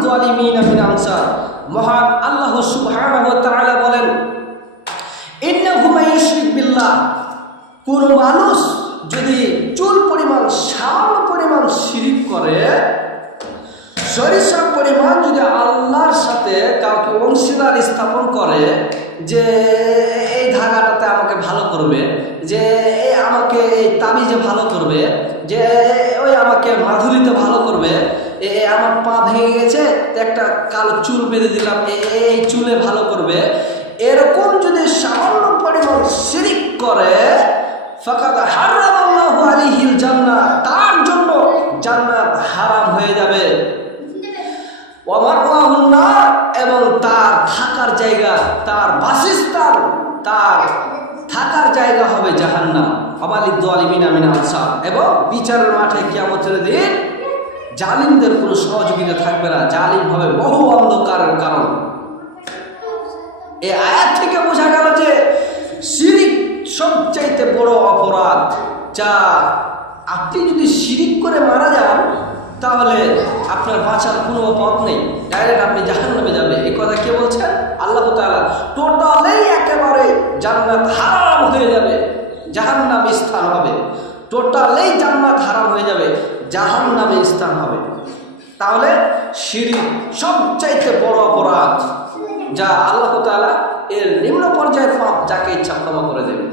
লিয-যালিমিনা মিন answer. মহান আল্লাহ সুবহানাহু ওয়া তাআলা বলেন, ইন্নাহু মান ইউশরিক বিল্লাহ, কোন মানুষ যদি চুল পরিমাণ সামান্য পরিমাণ শিরিক করে, সরিষার পরিমাণ যদি আল্লাহর সাথে কাউকে অংশীদার স্থাপন করে, যে এই ধাগাটাতে আমাকে ভালো করবে, যে আমাকে এই তাবিজে ভালো করবে, যে ওই আমাকে মাধুরীতে ভালো করবে, আমার পা ভেঙে গেছে একটা কালো চুল বেঁধে দিলাম, এই চুলে ভালো করবে, এরকম যদি সামান্য পরিমাণ শিরিক করে, ফাকাদ হারামাল্লাহু আলাইহিল জান্নাহ, তার জন্য জান্নাত হারাম হয়ে যাবে। ওয়া মাওয়াহুন নার, এবং তার থাকার জায়গা, তার বাসস্থান, তার থাকার জায়গা হবে জাহান্নাম। ওয়া লিয-যালিমিনা মিন আনসার, এবং বিচারের মাঠে কিয়ামতের দিন জালিমদের কোনো সহযোগিতা থাকবে না, জালিম হবে বহু অন্ধকারের কারণ। এই আয়াত থেকে বোঝা গেল যে শিরিক সবচাইতে বড় অপরাধ, যা আপনি যদি শিরিক করে মারা যান তাহলে আপনার বাঁচার কোনো পথ নেই, ডাইরেক্ট আপনি জাহান্নামে যাবে। এই কথা কে বলছেন? আল্লাহ তাআলা। টোটালেই একেবারে জান্নাত হারাম হয়ে যাবে, জাহান্নামে স্থান হবে, টোটালেই জান্নাত হারাম হয়ে যাবে, জাহান্নামে স্থান হবে। তাহলে শিরিক সবচাইতে বড় অপরাধ, যা আল্লাহ তাআলা এর নিম্ন পর্যায়ের পাপ যাকে ইচ্ছা ক্ষমা করে দেবে।